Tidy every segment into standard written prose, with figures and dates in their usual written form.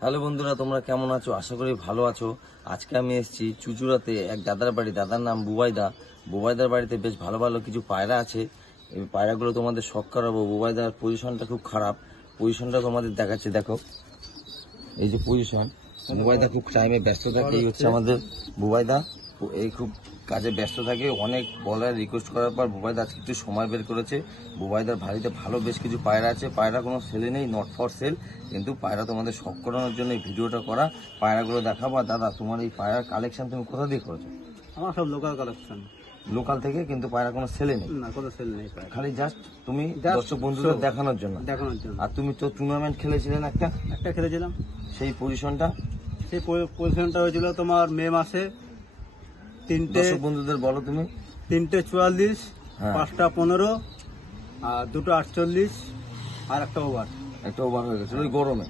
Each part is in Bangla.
হ্যালো বন্ধুরা, তোমরা কেমন আছো? আশা করি ভালো আছো। আজকে আমি এসেছি চুচুড়াতে এক দাদার বাড়ি। দাদার নাম বুবাইদা। বুবাইদার বাড়িতে বেশ ভালো ভালো কিছু পায়রা আছে। এই পায়রাগুলো তোমাদের শখ করাবো। বুবাইদার পজিশনটা খুব খারাপ, পজিশনটা তোমাদের দেখাচ্ছে। দেখো এই যে পজিশন, বুবাইদা খুব টাইমে ব্যস্ত থাকে। এই হচ্ছে আমাদের বুবাইদা, এই খুব কাজে ব্যস্ত থাকে। অনেক বলার রিকোয়েস্ট করার পর বুবাইদা আজকে একটু সময় বের করেছে। বুবাইদার বাড়িতে ভালো বেশ কিছু পায়রা আছে। পায়রা কোনো সেলে নেই, নট ফর সেল, কিন্তু পায়রা তোমাদের শখ করানোর জন্য এই ভিডিওটা করা। পায়রাগুলো দেখাবো। আর দাদা, তোমার এই পায়রার কালেকশন তুমি কোথা দিয়ে করেছো? আমার সব লোকাল কালেকশন। লোকাল থেকে, কিন্তু পায়রা কোনো সেলে নেই? না, কোনো সেল নেই, খালি জাস্ট তুমি দর্শক বন্ধুদের দেখানোর জন্য। আর তুমি তো টুর্নামেন্ট খেলেছিলেন একটা খেলেছিলাম। সেই পজিশনটা হয়েছিল তোমার মে মাসে। দর্শক বন্ধুদের বলো তুমি। 3টে 44, হ্যাঁ। 5টা 15, আর 2টো 48, আর একটা ওভার। একটা ওভার হয়ে গেছিল ওই গরমে।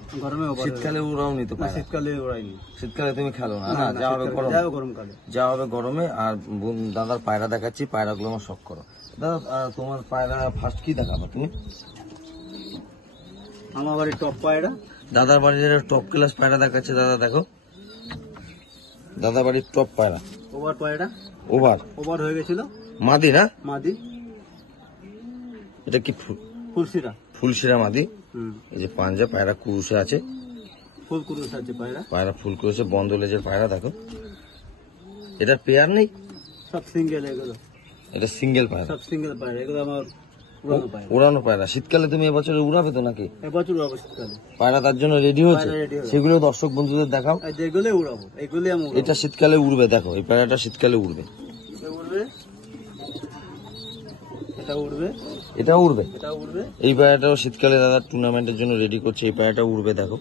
শীতকালে উড়াও নিতে পারে? শীতকালে উড়াইনি। শীতকালে তুমি খেলো না? যা হবে গরমকালে, যা হবে গরমে। আর দাদার পায়রা দেখাচ্ছি, পায়রাগুলো আমার শখ করো। দাদা, তোমার পায়রা ফার্স্ট কি দেখাবো তুমি? আমার বাড়ির টপ পায়রা। দাদার বাড়ির টপ ক্লাস পায়রা দেখাচ্ছে। দাদা দেখো, দাদা বাড়ির টপ পায়রা। ওভার পায়রা। ওভার হয়ে গেছিল। মাদি না? মাদি। এটা কি ফুলশিরা মাদি। এই যে পাঞ্জা, পায়রা কুরুশে আছে, ফুল কুরুশ আছে পায়রা ফুল কুরুশে, বন্ধ লেজের পায়রা। দেখো, এটা পেয়ার নেই, সব সিঙ্গেল। এগুলো এটা সিঙ্গেল পায়রা, সব সিঙ্গেল পায়রা। এগুলো আমার উড়ানো পায়রা। শীতকালে তুমি এবছর উড়াবে তো নাকি? এবছর উড়াবো শীতকালে। পায়রা তার জন্য রেডি হয়েছে, সেগুলো দর্শক বন্ধুদের দেখাও। যেগুলো উড়াবো এগুলি আমি। এটা শীতকালে উড়বে। দেখো, এই পায়রাটা শীতকালে উড়বে। এটা উড়বে। এই পায়রাটাও শীতকালে দাদা টুর্নামেন্টের জন্য রেডি করছে। এই পায়রাটা উড়বে। দেখো,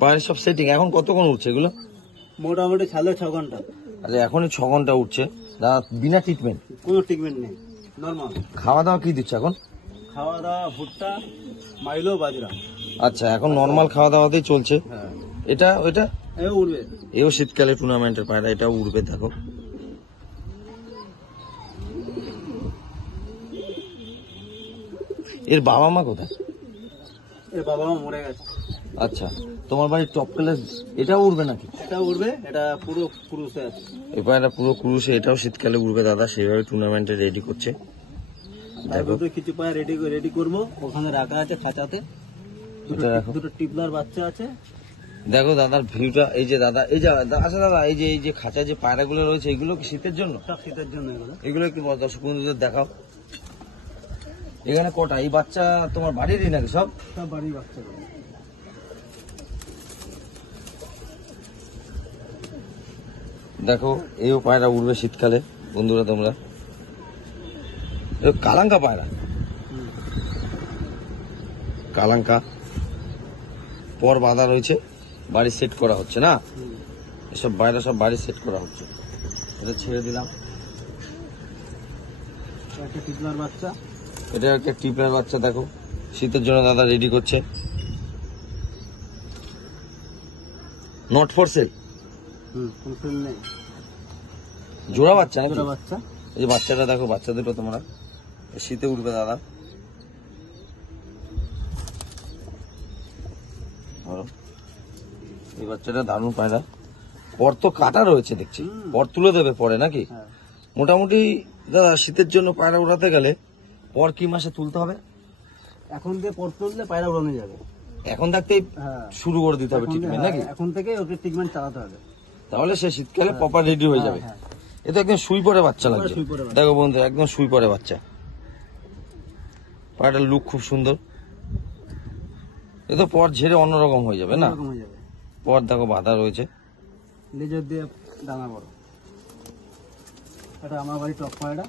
পায়রা সব সেটিং। এখন কতক্ষণ উঠছে এগুলো? মোটামুটি 6.5 ঘন্টা। আচ্ছা, এখনই 6 ঘন্টা উঠছে দাদা, বিনা ট্রিটমেন্ট? কোনো ট্রিটমেন্ট নেই, নরমাল। খাওয়া দাওয়া কি দিচ্ছে এখন? খাওয়া দাওয়া ভুট্টা, মাইলো, বাজরা। আচ্ছা, এখন নরমাল খাওয়া দাওয়াতেই চলছে। হ্যাঁ। এটা ওইটা উড়বে। এও শীতকালে টুর্নামেন্টের পায়রা, এটাও উড়বে। দেখো, এর বাবা মা কোথায়? এর বাবা মা মরে গেছে। আচ্ছা, তোমার বাড়ির টপ ক্লাস এটা উড়বে নাকি? এটা উড়বে, এটা পুরো কুরুশে আছে। এই পায়রা পুরো কুরুশে, এটাও শীতকালে উড়বে দাদা, সেইভাবে টুর্নামেন্টে রেডি করছে। দেখো, কিছু পায়রা রেডি করবো, ওখানে রাখা আছে খাঁচাতে। দুটো টিপলার বাচ্চা আছে। দেখো দাদার ভিউটা। এই যে দাদা, এই যে আচ্ছা দাদা, এই যে খাঁচায় যে পায়রাগুলো রয়েছে, এগুলো কি শীতের জন্য? সব শীতের জন্য। এগুলো একটু দর্শক বন্ধুদের দেখাও। এখানে কটা? এই বাচ্চা তোমার বাড়িরই নাকি? সব বাড়ির বাচ্চা। দেখো, এইও পায়রা উড়বে শীতকালে বন্ধুরা। তোমরা কালাঙ্কা পায়রা, কালাঙ্কা পর বাঁধা রয়েছে, বাড়ি সেট করা হচ্ছে না? এসব পায়রা সব বাড়ি সেট করা হচ্ছে। এটা ছেড়ে দিলাম। একটা টিপলার বাচ্চা। এটা একটা টিপলার বাচ্চা। দেখো, শীতের জন্য দাদা রেডি করছে। Not for sale. জোড়া বাচ্চা নাকি? বাচ্চা। এই যে বাচ্চাটা দেখো, বাচ্চা দুটো তোমরা শীতে উঠবে দাদা। এই বাচ্চাটা দারুণ পায়রা। পর তো কাটা রয়েছে দেখছি, পর তুলে দেবে পরে নাকি? মোটামুটি দাদা, শীতের জন্য পায়রা উড়াতে গেলে পর কি মাসে তুলতে হবে? এখন থেকে পর তুললে পায়রা উড়ানো যাবে। এখন থাকতেই শুরু করে দিতে হবে ট্রিটমেন্ট নাকি? এখন থেকে ওকে ট্রিটমেন্ট চালাতে হবে, তাহলে সে শীতকালে প্রপার রেডি হয়ে যাবে। এটা একদম শুই পরে বাচ্চা লাগছে। দেখো বন্ধু, একদম শুই পরে বাচ্চা। পায়রাটার লুক খুব সুন্দর। এ তো পর ঝেড়ে অন্যরকম হয়ে যাবে না? পর দেখো বাঁধা রয়েছে, লেজার দিয়ে ডানা বড়। এটা আমার বাড়ির টপ পায়রা।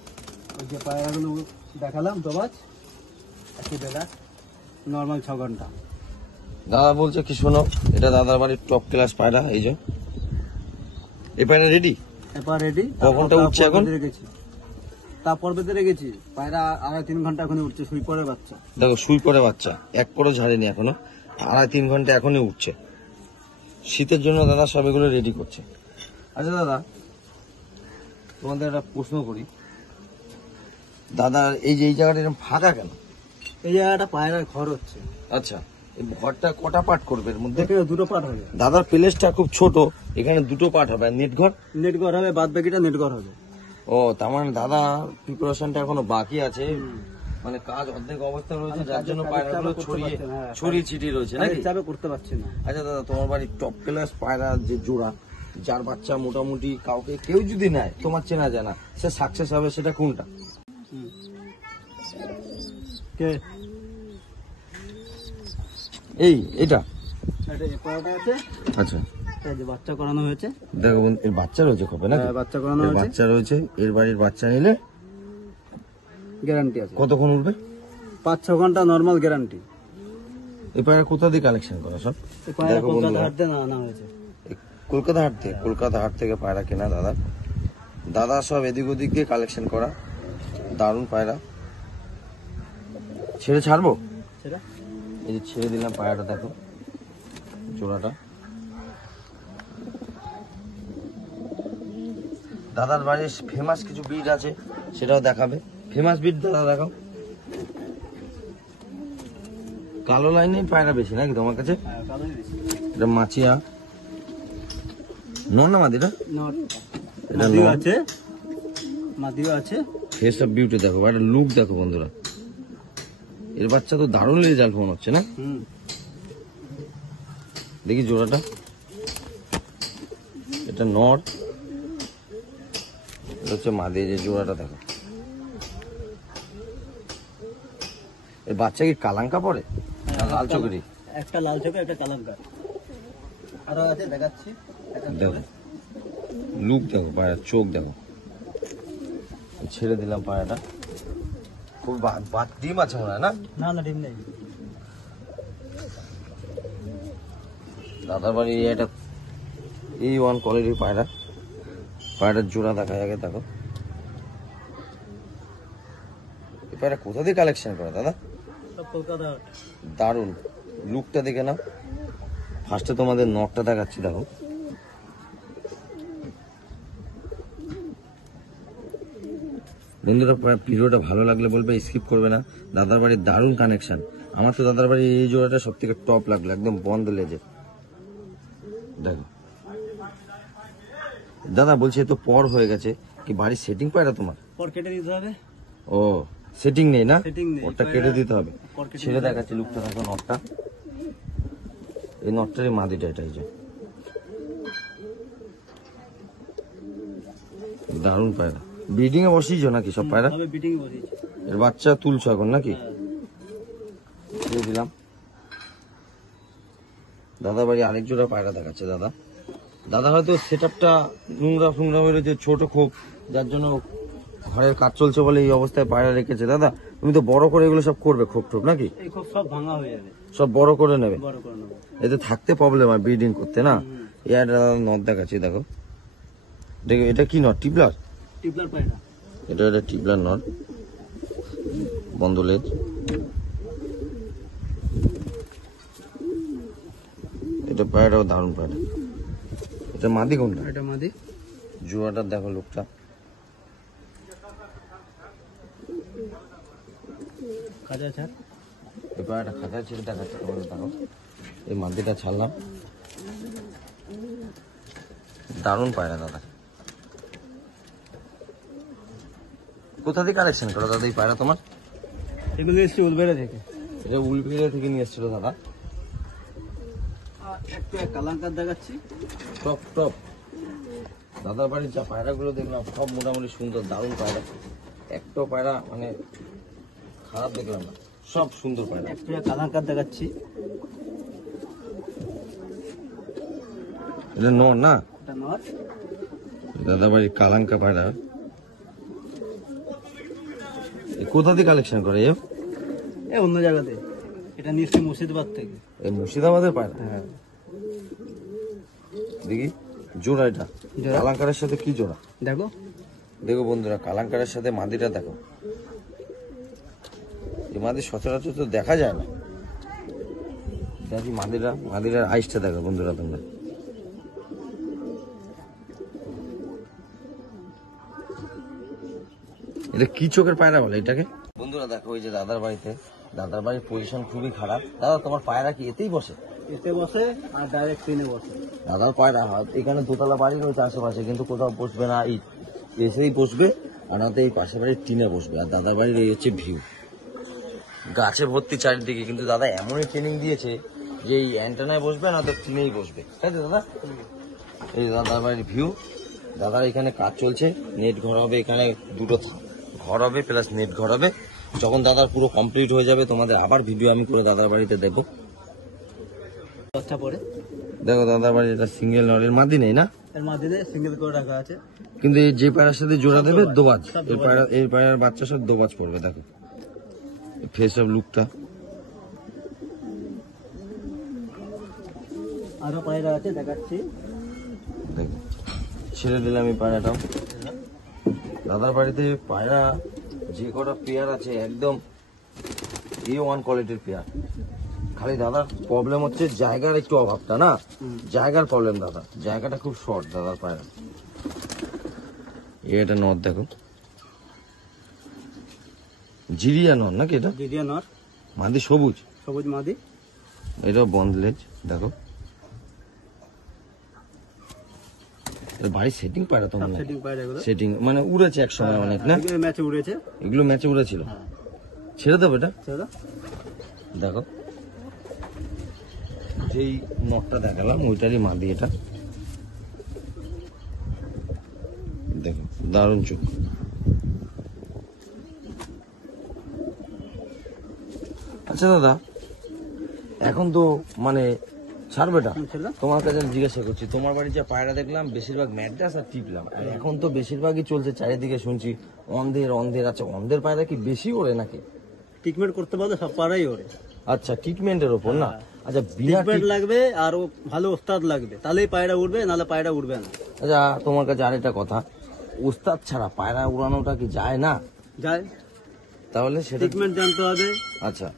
ওই যে পায়রাগুলো দেখালাম, দোবাজ, একটু বেলা, নর্মাল 6 ঘন্টা। দাদা বলছে কি শোনো, এটা দাদার বাড়ির টপ ক্লাস পায়রা। এই যে এই পায়রা রেডি। এবার রেডি। কখনটা উঠছে এখন? তারপর বেঁধে রেখেছি। পায়রা 2.5-3 ঘন্টা এখনই উঠছে। শুই পরে বাচ্চা। দেখো, শুই পরে বাচ্চা, এক পরও ঝাড়েনি এখনো। 2.5-3 ঘন্টা এখনই উঠছে। শীতের জন্য দাদা সব এগুলো রেডি করছে। আচ্ছা দাদা, তোমাদের একটা প্রশ্ন করি। দাদা, এই যে এই জায়গাটা এরকম ফাঁকা কেন? এই জায়গাটা পায়রার ঘর হচ্ছে। আচ্ছা, এই ঘরটা কটা পার্ট করবে এর মধ্যে? এখানে দুটো পার্ট হবে। দাদার প্লেসটা খুব ছোট, এখানে দুটো পার্ট হবে। নেট ঘর? নেট ঘর হবে, বাদ বাকিটা নেট ঘর হবে। ও, তার মানে দাদা প্রিপারেশনটা এখনো বাকি আছে, মানে কাজ অর্ধেক অবস্থা রয়েছে, যার জন্য পায়রাগুলো ছড়িয়ে ছিটিয়ে রয়েছে নাকি? চাপে করতে পারছি না। আচ্ছা দাদা, তোমার বাড়ির টপ ক্লাস পায়রা যে জোড়া, যার বাচ্চা মোটামুটি কাউকে কেউ যদি নেয়, তোমার চেনা জানা, সে সাকসেস হবে, সেটা কোনটা? কে? এটা এটা এই পায়রাটা আছে। আচ্ছা, এই যে বাচ্চা করানো হয়েছে, দেখো এর বাচ্চা রয়েছে কবে না? বাচ্চা করানো এর হয়েছে, বাচ্চা রয়েছে। এর বাড়ির বাচ্চা নিলে গ্যারান্টি আছে। কতক্ষণ উঠবে? 5-6 ঘন্টা নরমাল গ্যারান্টি। এই পায়রা কোথা দিয়ে কালেকশন করা সব? এই পায়রা দেখো কলকাতা বন্ধুরা, হাট থেকে আনা হয়েছে। এই কলকাতা হাট থেকে, কলকাতা হাট থেকে পায়রা কেনা দাদা সব এদিক ওদিক দিয়ে কালেকশন করা। দারুণ পায়রা। ছাড়বো? সেটা এই যে ছেড়ে দিলাম পায়রাটা, দেখো জোড়াটা। দাদার বাড়ির ফেমাস কিছু ব্রিড আছে, সেটাও দেখাবে। ফেমাস ব্রিড দাদা দেখো। কালো লাইনে পায়রা বেশি নাকি তোমার কাছে? কালোই বেশি। এটা মাছিয়া নর না মাদিটা? নট এটা মাদিও নর। আছে, মাদিও আছে। ফেস অফ বিউটি দেখো, একটা লুক দেখো বন্ধুরা। এর বাচ্চা তো দারুণ রেজাল্ট মনে হচ্ছে না? দেখি জোড়াটা। এটা নর, এটা হচ্ছে মাদি। যে জোড়াটা দেখো, এর বাচ্চা কি কালাঙ্কা পড়ে না লাল চোখেরই? একটা লাল চোখে, একটা কালাঙ্কার। আরো আছে, দেখাচ্ছি। দেখো লুক দেখো, পায়রা চোখ দেখো। ছেড়ে দিলাম পায়রাটা। খুব ডিম আছে মনে হয় না? না না, ডিম নেই। দাদার বাড়ি এটা A1 কোয়ালিটির পায়রা। পায়রার জোড়া দেখা আগে দেখো। এই পায়রা কোথা দিয়ে কালেকশন করে দাদা? সব কলকাতা। দারুণ লুকটা দেখে নাও। ফার্স্টে তোমাদের নখটা দেখাচ্ছি, দেখো। বন্ধুরা, ভিডিওটা ভালো লাগলে বলবে, স্কিপ করবে না। দাদার বাড়ির দারুণ কানেকশন। আমার তো দাদার বাড়ির এই জোড়াটা সব থেকে টপ লাগলো, একদম বন্ধ লেজে। দেখো দাদা, বলছি এ তো পর হয়ে গেছে, কি বাড়ির সেটিং পায়রা তোমার? পর কেটে দিতে হবে। ও, সেটিং নেই না? Setting নেই, ওটা কেটে দিতে হবে। পর কেটে ছেড়ে দেখাচ্ছি লুকটা দেখো, নটটা। এই নটটারই মাদিটা, এটাই যে দারুণ পায়রা। ব্রিডিং এ বসিয়েছো নাকি সব পায়রা? তবে বিটিং বসিয়েছি। এর বাচ্চা তুলছো এখন নাকি? দিয়ে দিলাম। দাদা বাড়ি আরেক জোড়া পায়রা দেখাচ্ছে দাদা। দাদা হয়তো সেট আপটা নোংরা ফোংরা হয়ে রয়েছে, ছোট খোপ, যার জন্য ঘরের কাজ চলছে বলে এই অবস্থায় পায়রা রেখেছে। দাদা, তুমি তো বড় করে এগুলো সব করবে, খোপ ঠোপ নাকি? এই খুব সব ভাঙা হয়ে যাবে, সব বড় করে নেবে। বড় করে নেবো। এতে থাকতে প্রবলেম হয় ব্রিডিং করতে না? এর নট দেখাচ্ছি দেখো। দেখো এটা কি নট? টিবলার? টিপলার পায়রা। এটা টিবলার নট, বন্ধ লেজ। এটা পায়রাও দারুণ পায়রা। এটা মাদি কোনটা? এটা মাদি। জোড়াটা দেখো, লুকটা। কাজা ছাড়। এই পায়রাটা খাঁচা ছেড়ে দেখাচ্ছে তোমাদের, দেখো। এই মাদিটা ছাড়লাম। দারুণ পায়রা দাদা। কোথা থেকে কালেকশন করো দাদা এই পায়রা তোমার? এগুলো এসছে উলবেড়া থেকে। এটা উলবেড়িয়া থেকে নিয়ে এসেছিল দাদা। একটু কালাঙ্কার দেখাচ্ছি। Top top. দাদার বাড়ির যা পায়রাগুলো দেখলাম সব মোটামুটি সুন্দর, দারুণ পায়রা। একটা পায়রা মানে খারাপ দেখলাম না, সব সুন্দর পায়রা। একটু কালাঙ্কার দেখাচ্ছি। এটা নর না? এটা নর। দাদা বাড়ির কালাঙ্কা পায়রা। কোথা থেকে কালেকশন করে এ অন্য জায়গাতে। এটা নিশ্চয়ই মুর্শিদাবাদ থেকে। এই মুর্শিদাবাদের পায়রা? হ্যাঁ। দেখি জোড়া, এটা জোড়া। কালাঙ্কারের সাথে কি জোড়া? দেখো দেখো বন্ধুরা, কালাঙ্কারের সাথে মাদিটা দেখো। এই মাদি সচরাচর তো দেখা যায় না। দেখি মাদিরার আইসটা দেখো বন্ধুরা তোমরা। এটা কি চোখের পায়রা বলে এটাকে? বন্ধুরা দেখো, ওই যে দাদার বাড়িতে দাদার বাড়ির পজিশন খুবই খারাপ। দাদা তোমার পায়রা কি এতেই বসে? এতে বসে আর ডাইরেক্ট ট্রেনে বসে। দাদার পায়রা এখানে দোতলা বাড়ি রয়েছে আশেপাশে, কিন্তু কোথাও বসবে না, এই এসেই বসবে আর নয়তো এই পাশের বাড়ির টিনে বসবে। আর দাদার বাড়ির এই হচ্ছে ভিউ, গাছে ভর্তি চারিদিকে। কিন্তু দাদা এমনই ট্রেনিং দিয়েছে যে এই অ্যান্টেনায় বসবে না তো টিনেই বসবে, তাই তো দাদা? এই দাদার বাড়ির ভিউ। দাদার এখানে কাজ চলছে, নেট ঘর হবে, এখানে দুটো ঘর হবে প্লাস নেট ঘর হবে। যখন দাদার পুরো কমপ্লিট হয়ে যাবে তোমাদের আবার ভিডিও আমি করে দাদার বাড়িতে দেবো। বাচ্চা পড়ে দেখো দাদার বাড়ি এটা সিঙ্গেল নরের মাদি নেই না, এর মাঝে সিঙ্গেল করে রাখা আছে। কিন্তু এই যে পায়রার সাথে জোড়া দেবে দোবাজ, সব এই পায়রার বাচ্চা সব দোবাজ পড়বে। দেখো ফেস অফ লুকটা। আরো পায়রা আছে দেখাচ্ছি। দেখো ছেড়ে দিলাম এই পায়রাটাও। দাদার বাড়িতে পায়রা যে কটা পেয়ার আছে একদম A1 কোয়ালিটির পেয়ার। খালি দাদার প্রবলেম হচ্ছে জায়গার একটু অভাবটা না, জায়গার প্রবলেম দাদা, জায়গাটা খুব শর্ট দাদার পায়রা। এটা নর দেখো, জিরিয়া নর নাকি এটা? জিরিয়া নর, মাদি সবুজ, সবুজ মাদি। এটা বন্ধ লেজ দেখো। ভারী সেটিং পায়রা তো, সেটিং পায়রা এগুলো, সেটিং মানে উড়েছে এক সময় অনেক না, এগুলো ম্যাচে উড়েছে, এগুলো ম্যাচে উড়েছিল। ছেড়ে দেবো এটা, ছেড়ে দাও। দেখো যেই নটটা দেখালাম ওইটারই মাদি এটা। দেখো দারুণ চোখ। আচ্ছা দাদা এখন তো মানে ছাড়বেটা, তোমার কাছে জিজ্ঞাসা করছি, তোমার বাড়ি যে পায়রা দেখলাম বেশিরভাগ ম্যাড্রাস আর টিপলাম, আর এখন তো বেশিরভাগই চলছে চারিদিকে শুনছি অন্ধের অন্ধের। আচ্ছা অন্ধের পায়রা কি বেশি ওড়ে নাকি? ট্রিটমেন্ট করতে পারলে সব পায়রাই ওড়ে। আচ্ছা ট্রিটমেন্টের ওপর না? আচ্ছা বিনা ট্রিটমেন্ট লাগবে আর ভালো ওস্তাদ লাগবে, তাহলেই পায়রা উঠবে, নাহলে পায়রা উঠবে না। আচ্ছা তোমার কাছে আরেকটা কথা, ওস্তাদ ছাড়া পায়রা উড়ানোটা কি যায় না? যায়, তাহলে সেটা ট্রিটমেন্ট জানতে হবে। আচ্ছা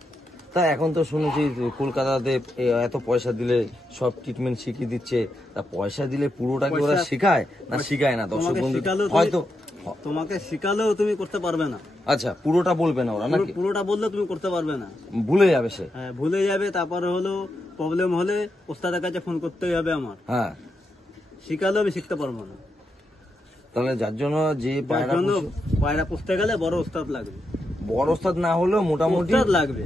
তা এখন তো শুনেছি কলকাতাতে এত পয়সা দিলে সব ট্রিটমেন্ট শিখিয়ে দিচ্ছে, তা পয়সা দিলে পুরোটা কি ওরা শেখায় না শেখায় না? দর্শক বন্ধু হয়তো তোমাকে শিখালেও তুমি করতে পারবে না। আচ্ছা পুরোটা বলবে না ওরা নাকি? পুরোটা বললে তুমি করতে পারবে না, ভুলে যাবে সে। হ্যাঁ ভুলে যাবে। তারপরে হলো প্রবলেম হলে ওস্তাদের কাছে ফোন করতেই হবে আমার। হ্যাঁ শিখালেও আমি শিখতে পারবো না। তাহলে যার জন্য যে তার জন্য পায়রা পুষতে গেলে বড় ওস্তাদ লাগবে। বড় ওস্তাদ না হলেও মোটামুটি ওস্তাদ লাগবে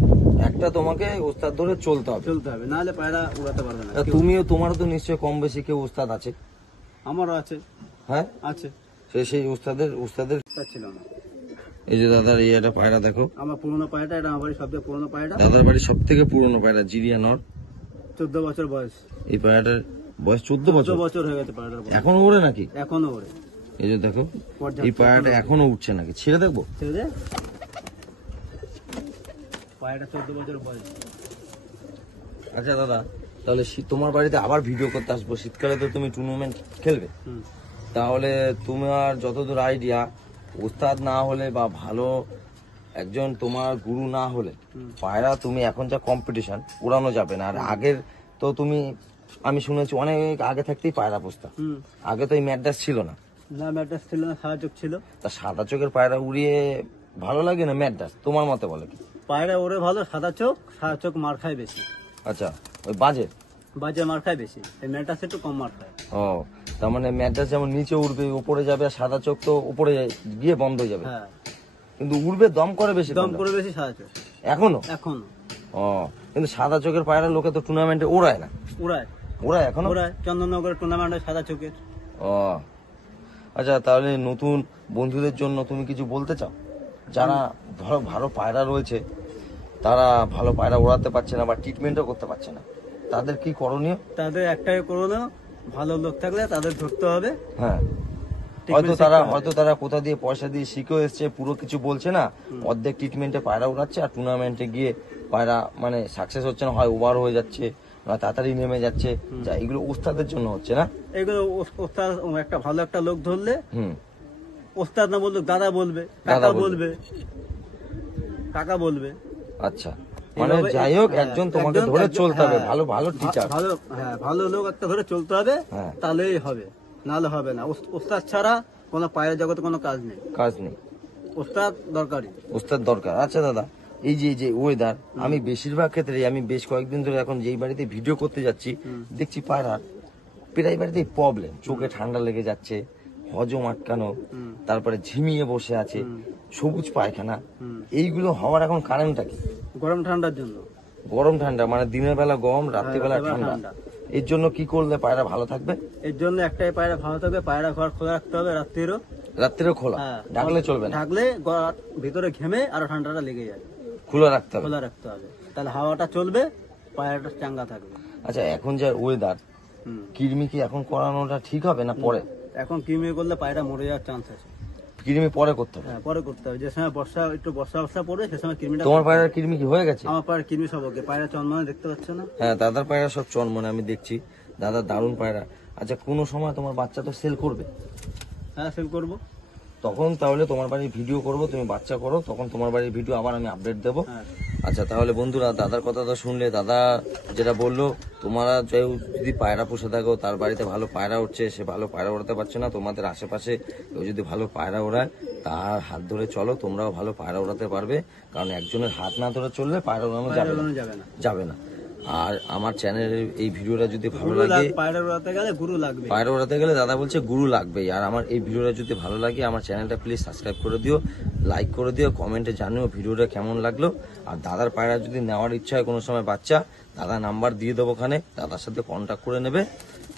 একটা, তোমাকে ওস্তাদ ধরে চলতে হবে, নাহলে পায়রা উড়াতে পারবে না। তুমিও তোমারও তো নিশ্চয়ই কম বেশি কেউ ওস্তাদ আছে? আমারও আছে। হ্যাঁ আছে, সেই ওস্তাদের ছিল না। এই যে দাদার এই একটা পায়রা দেখো, আমার পুরোনো পায়রাটা, এটা আমার বাড়ির সবচেয়ে পুরোনো পায়রা। দাদার বাড়ির সব থেকে পুরোনো পায়রা জিরিয়া নর, 14 বছর বয়স। এই পায়রাটার বয়স 14 বছর হয়ে গেছে পায়রাটার বয়স। এখনো ওড়ে নাকি? এখনো ওড়ে। এই যে দেখো এই পায়রাটা এখনো উঠছে নাকি? ছেড়ে দেখবো। ছেড়ে দে। পায়রাটা 14 বছর বয়স। আচ্ছা দাদা তাহলে তোমার বাড়িতে আবার ভিডিও করতে আসবো, শীতকালে তো তুমি টুর্নামেন্ট খেলবে, তাহলে তোমার যতদূর আইডিয়া ওস্তাদ না হলে বা ভালো একজন তোমার গুরু না হলে পায়রা তুমি এখন যা কম্পিটিশন উড়ানো যাবে না। আর আগের তো তুমি, আমি শুনেছি অনেক আগে থাকতেই পায়রা পুষতা, আগে তো এই ম্যাড্রাস ছিল না। না ম্যাড্রাস ছিল না, সাদা চোখ ছিল। তা সাদা চোখের পায়রা উড়িয়ে ভালো লাগে না ম্যাড্রাস? তোমার মতে বলে কি? পায়রা ওরে ভালো, সাদা চোখ মার খায় বেশি। আচ্ছা ওই বাজে মার খায় বেশি, এই ম্যাড্রাস একটু কম মার খায়। ও তার মানে ম্যাড্রাস যেমন নিচে উঠবে উপরে যাবে, আর সাদা চোখ তো উপরে গিয়ে বন্ধ হয়ে যাবে। হ্যাঁ কিন্তু উড়বে দম করে বেশি, দম করে বেশি সাদা চোখ এখনো। ও কিন্তু সাদা চোখের পায়রা লোকে তো টুর্নামেন্টে ওড়ায় না? ওড়ায় এখনো ওড়ায়, চন্দননগরের টুর্নামেন্টে সাদা চোখের। ও আচ্ছা তাহলে নতুন বন্ধুদের জন্য তুমি কিছু বলতে চাও, যারা ধরো ভালো পায়রা রয়েছে, তারা ভালো পায়রা ওড়াতে পারছে না বা ট্রিটমেন্টও করতে পারছে না, তাদের কি করণীয়? তাদের একটাই করণীয়, ভালো লোক থাকলে তাদের ধরতে হবে। হ্যাঁ হয়তো তারা কোথা দিয়ে পয়সা দিয়ে শিখে এসছে, পুরো কিছু বলছে না, অর্ধেক ট্রিটমেন্টে পায়রা উড়াচ্ছে আর টুর্নামেন্টে গিয়ে পায়রা মানে সাকসেস হচ্ছে না, হয় ওভার হয়ে যাচ্ছে না তাড়াতাড়ি নেমে যাচ্ছে। যা এগুলো ওস্তাদের জন্য হচ্ছে না। এগুলো ওস্তাদ একটা ভালো একটা লোক ধরলে, ওস্তাদ না বললে দাদা বলবে, কাকা বলবে। আচ্ছা মানে যাই হোক একজন তোমাকে ধরে চলতে হবে, ভালো ভালো টিচার, ভালো লোক একটা ধরে চলতে হবে, তাহলেই হবে, নাহলে হবে না। ওস্তাদ ছাড়া কোনো পায়রা জগতে কোনো কাজ নেই। ওস্তাদ ওস্তাদ দরকার। আচ্ছা দাদা এই যে ওয়েদার, আমি বেশিরভাগ ক্ষেত্রে আমি বেশ কয়েকদিন ধরে এখন যেই বাড়িতে ভিডিও করতে যাচ্ছি দেখছি পায়রার প্রায় বাড়িতেই প্রবলেম, চোখে ঠান্ডা লেগে যাচ্ছে, হজম আটকানো, তারপরে ঝিমিয়ে বসে আছে, সবুজ পায়খানা, এইগুলো হওয়ার এখন কারণটা কি? গরম ঠান্ডার জন্য। গরম ঠান্ডা মানে দিনের বেলা গরম, রাত্রিবেলা ঠান্ডা। এর জন্য কি করলে পায়রা ভালো থাকবে? এর জন্য একটাই, পায়রা ভালো থাকবে, পায়রা ঘর খোলা রাখতে হবে রাত্রিরও খোলা, ঢাকলে চলবে না? ঢাকলে ভিতরে ঘেমে আরো ঠান্ডাটা লেগে যায়, খোলা রাখতে হবে। খোলা রাখতে হবে, তাহলে হাওয়াটা চলবে, পায়রাটা চাঙ্গা থাকবে। আচ্ছা, এখন যে ওয়েদার, কৃমি কি এখন করানোটা ঠিক হবে না পরে? এখন কৃমি করলে পায়রা মরে যাওয়ার চান্স আছে। কৃমি পরে করতে হবে? হ্যাঁ, পরে করতে হবে। যে সময় একটু বর্ষা পড়বে সে সময় কৃমিটা। তোমার পায়রার কৃমি কি হয়ে গেছে? আমার পায়রা কৃমি সব ওকে, পায়রা চন্মনে দেখতে পাচ্ছ না? হ্যাঁ, দাদার পায়রা সব চনমনে আমি দেখছি, দাদার দারুণ পায়রা। আচ্ছা, কোনো সময় তোমার বাচ্চা তো সেল করবে? হ্যাঁ, সেল করবো। তখন তাহলে তোমার বাড়ির ভিডিও করব, তুমি বাচ্চা করো, তখন তোমার বাড়ির ভিডিও আবার আমি আপডেট দেবো। হ্যাঁ। আচ্ছা, তাহলে বন্ধুরা দাদার কথা তো শুনলে, দাদা যেটা বললো, তোমরা কেউ যদি পায়রা পুষে থাকো, তার বাড়িতে ভালো পায়রা উঠছে, সে ভালো পায়রা ওড়াতে পারছে না, তোমাদের আশেপাশে কেউ যদি ভালো পায়রা ওড়ায়, তার হাত ধরে চলো, তোমরাও ভালো পায়রা ওড়াতে পারবে। কারণ একজনের হাত না ধরে চললে পায়রা ওড়ানো যাবে না। আর আমার চ্যানেলের এই ভিডিওটা যদি ভালো লাগে, পায়রা ওড়াতে গেলে গুরু লাগবে, পায়রা ওড়াতে গেলে দাদা বলছে গুরু লাগবেই। আর আমার এই ভিডিওটা যদি ভালো লাগে, আমার চ্যানেলটা প্লিজ সাবস্ক্রাইব করে দিও, লাইক করে দিও, কমেন্টে জানিও ভিডিওটা কেমন লাগলো। আর দাদার পায়রা যদি নেওয়ার ইচ্ছা হয় কোনো সময় বাচ্চা, দাদা নাম্বার দিয়ে দেবো, ওখানে দাদার সাথে কন্ট্যাক্ট করে নেবে।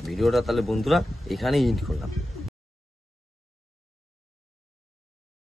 ভিডিওটা তাহলে বন্ধুরা এখানেই এন্ড করলাম।